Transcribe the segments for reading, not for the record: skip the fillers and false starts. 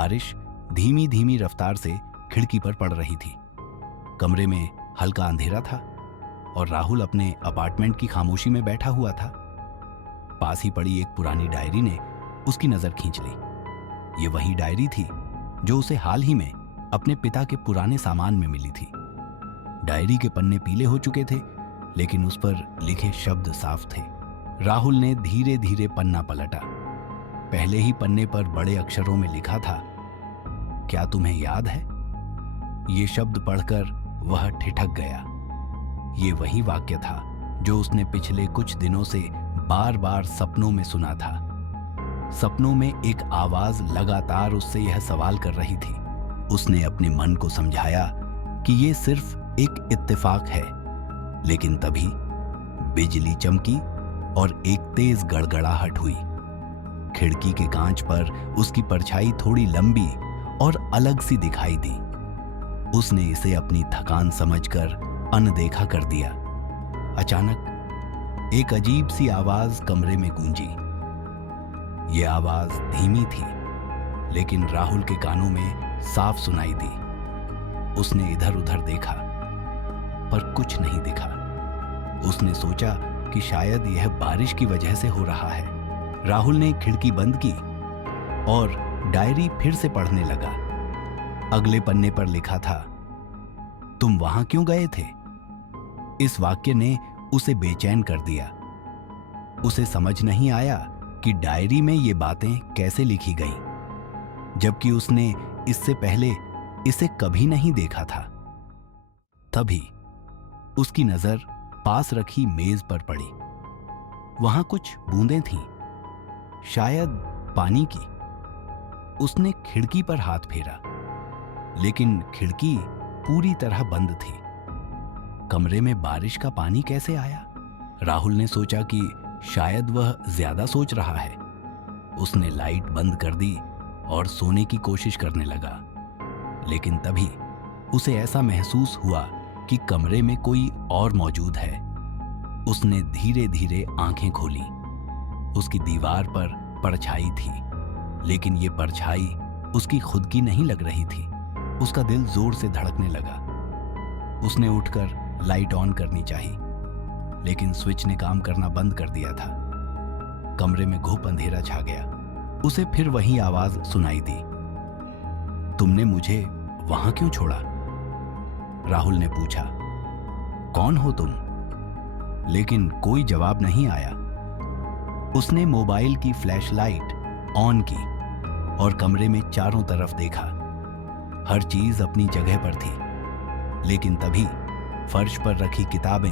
बारिश धीमी धीमी रफ्तार से खिड़की पर पड़ रही थी। कमरे में हल्का अंधेरा था और राहुल अपने अपार्टमेंट की खामोशी में बैठा हुआ था। पास ही पड़ी एक पुरानी डायरी ने उसकी नजर खींच ली। ये वही डायरी थी जो उसे हाल ही में अपने पिता के पुराने सामान में मिली थी। डायरी के पन्ने पीले हो चुके थे, लेकिन उस पर लिखे शब्द साफ थे। राहुल ने धीरे धीरे पन्ना पलटा। पहले ही पन्ने पर बड़े अक्षरों में लिखा था, क्या तुम्हें याद है? ये शब्द पढ़कर वह ठिठक गया। ये वही वाक्य था जो उसने पिछले कुछ दिनों से बार बार सपनों में सुना था। सपनों में एक आवाज लगातार उससे यह सवाल कर रही थी। उसने अपने मन को समझाया कि ये सिर्फ एक इत्तेफाक है, लेकिन तभी बिजली चमकी और एक तेज गड़गड़ाहट हुई। खिड़की के कांच पर उसकी परछाई थोड़ी लंबी और अलग सी दिखाई दी। उसने इसे अपनी थकान समझकर अनदेखा कर दिया। अचानक एक अजीब सी आवाज कमरे में गूंजी। यह आवाज धीमी थी, लेकिन राहुल के कानों में साफ सुनाई दी। उसने इधर उधर देखा, पर कुछ नहीं दिखा। उसने सोचा कि शायद यह बारिश की वजह से हो रहा है। राहुल ने खिड़की बंद की और डायरी फिर से पढ़ने लगा। अगले पन्ने पर लिखा था, तुम वहां क्यों गए थे? इस वाक्य ने उसे बेचैन कर दिया। उसे समझ नहीं आया कि डायरी में ये बातें कैसे लिखी गईं, जबकि उसने इससे पहले इसे कभी नहीं देखा था। तभी उसकी नजर पास रखी मेज पर पड़ी। वहां कुछ बूंदें थीं, शायद पानी की। उसने खिड़की पर हाथ फेरा, लेकिन खिड़की पूरी तरह बंद थी। कमरे में बारिश का पानी कैसे आया? राहुल ने सोचा कि शायद वह ज्यादा सोच रहा है। उसने लाइट बंद कर दी और सोने की कोशिश करने लगा, लेकिन तभी उसे ऐसा महसूस हुआ कि कमरे में कोई और मौजूद है। उसने धीरे धीरे आंखें खोली। उसकी दीवार पर परछाई थी, लेकिन ये परछाई उसकी खुद की नहीं लग रही थी। उसका दिल जोर से धड़कने लगा। उसने उठकर लाइट ऑन करनी चाहिए, लेकिन स्विच ने काम करना बंद कर दिया था। कमरे में घुप अंधेरा छा गया। उसे फिर वही आवाज सुनाई दी, तुमने मुझे वहां क्यों छोड़ा? राहुल ने पूछा, कौन हो तुम? लेकिन कोई जवाब नहीं आया। उसने मोबाइल की फ्लैशलाइट ऑन की और कमरे में चारों तरफ देखा। हर चीज अपनी जगह पर थी, लेकिन तभी फर्श पर रखी किताबें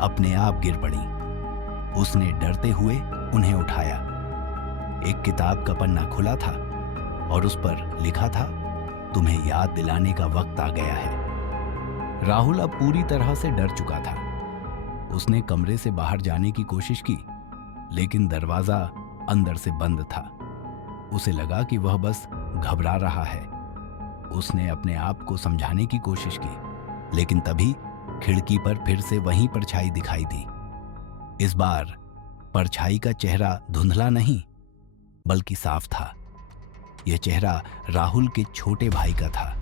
अपने आप गिर पड़ी। उसने डरते हुए उन्हें उठाया। एक किताब का पन्ना खुला था और उस पर लिखा था, तुम्हें याद दिलाने का वक्त आ गया है। राहुल अब पूरी तरह से डर चुका था। उसने कमरे से बाहर जाने की कोशिश की, लेकिन दरवाजा अंदर से बंद था। उसे लगा कि वह बस घबरा रहा है। उसने अपने आप को समझाने की कोशिश की, लेकिन तभी खिड़की पर फिर से वही परछाई दिखाई दी। इस बार परछाई का चेहरा धुंधला नहीं, बल्कि साफ था। यह चेहरा राहुल के छोटे भाई का था।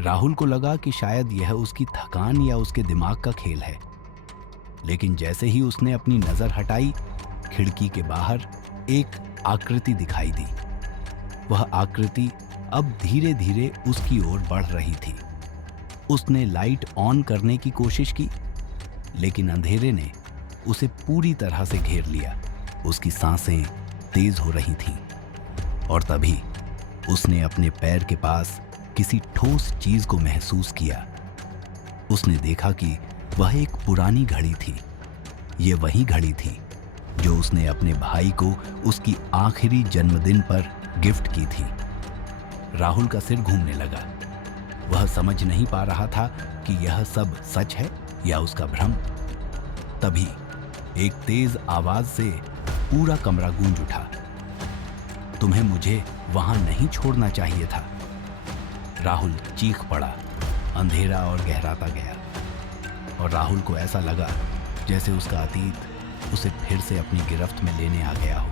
राहुल को लगा कि शायद यह उसकी थकान या उसके दिमाग का खेल है, लेकिन जैसे ही उसने अपनी नजर हटाई, खिड़की के बाहर एक आकृति दिखाई दी। वह आकृति अब धीरे धीरे उसकी ओर बढ़ रही थी। उसने लाइट ऑन करने की कोशिश की, लेकिन अंधेरे ने उसे पूरी तरह से घेर लिया। उसकी सांसें तेज हो रही थीं और तभी उसने अपने पैर के पास किसी ठोस चीज को महसूस किया। उसने देखा कि वह एक पुरानी घड़ी थी। यह वही घड़ी थी जो उसने अपने भाई को उसकी आखिरी जन्मदिन पर गिफ्ट की थी। राहुल का सिर घूमने लगा। वह समझ नहीं पा रहा था कि यह सब सच है या उसका भ्रम। तभी एक तेज आवाज से पूरा कमरा गूंज उठा, तुम्हें मुझे वहां नहीं छोड़ना चाहिए था। राहुल चीख पड़ा। अंधेरा और गहराता गया और राहुल को ऐसा लगा जैसे उसका अतीत उसे फिर से अपनी गिरफ्त में लेने आ गया हो।